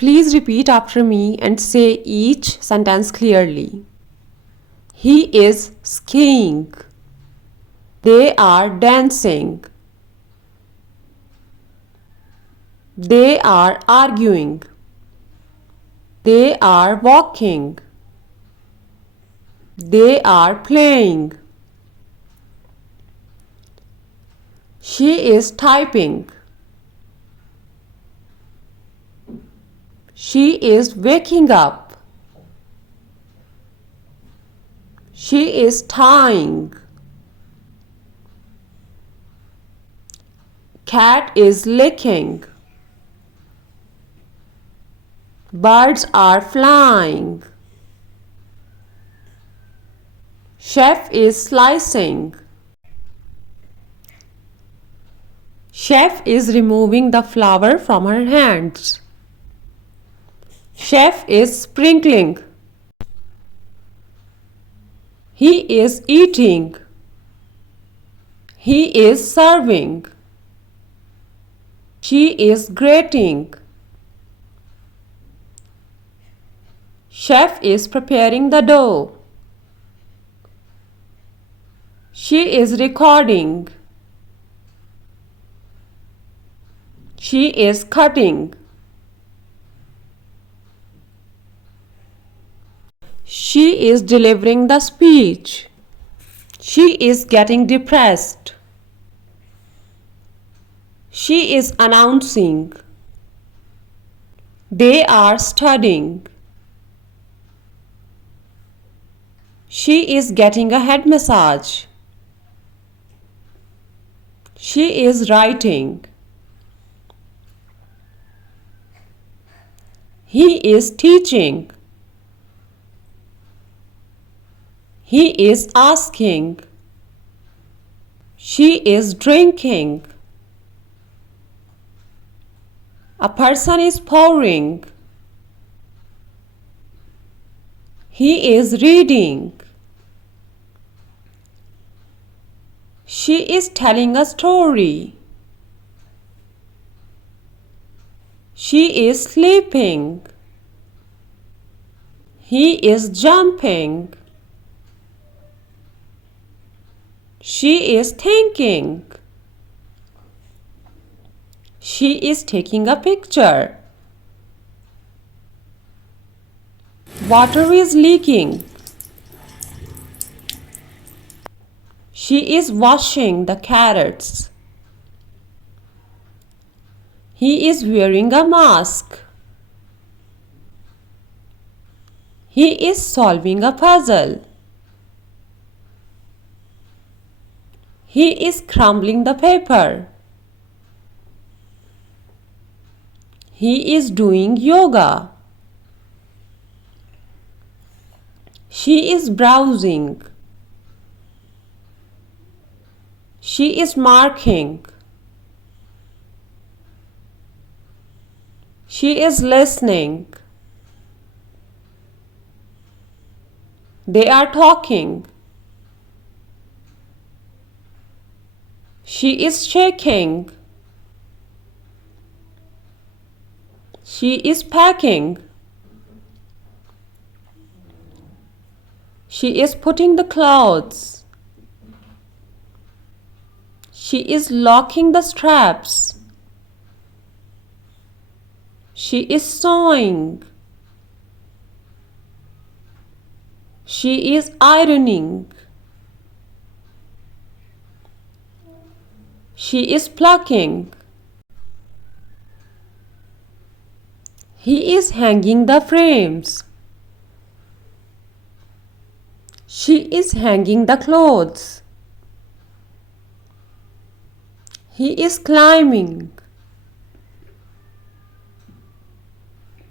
Please repeat after me and say each sentence clearly. He is skiing. They are dancing. They are arguing. They are walking. They are playing. She is typing. She is waking up. She is tying. Cat is licking. Birds are flying. Chef is slicing. Chef is removing the flour from her hands. Chef is sprinkling. He is eating. He is serving. She is grating. Chef is preparing the dough. She is recording. She is cutting. She is delivering the speech. She is getting depressed. She is announcing. They are studying. She is getting a head massage. She is writing. He is teaching. He is asking. She is drinking. A person is pouring. He is reading. She is telling a story. She is sleeping. He is jumping. She is thinking. She is taking a picture. Water is leaking. She is washing the carrots. He is wearing a mask. He is solving a puzzle. He is crumbling the paper. He is doing yoga. She is browsing. She is marking. She is listening. They are talking. She is shaking. She is packing. She is putting the clothes. She is locking the straps. She is sewing. She is ironing. She is plucking. He is hanging the frames. She is hanging the clothes. He is climbing.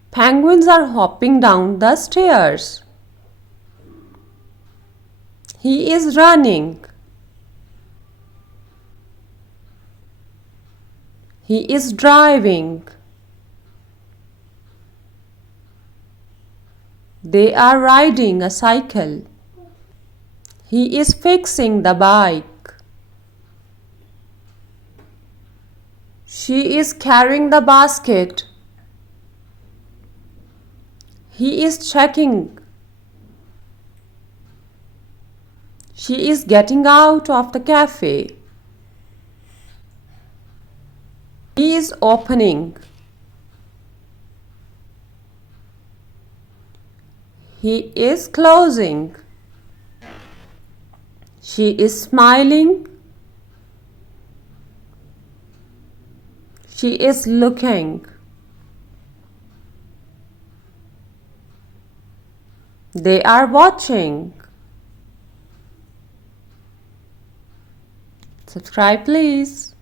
Penguins are hopping down the stairs. He is running. He is driving. They are riding a cycle. He is fixing the bike. She is carrying the basket. He is checking. She is getting out of the cafe. He is opening. He is closing. She is smiling. She is looking. They are watching. Subscribe, please.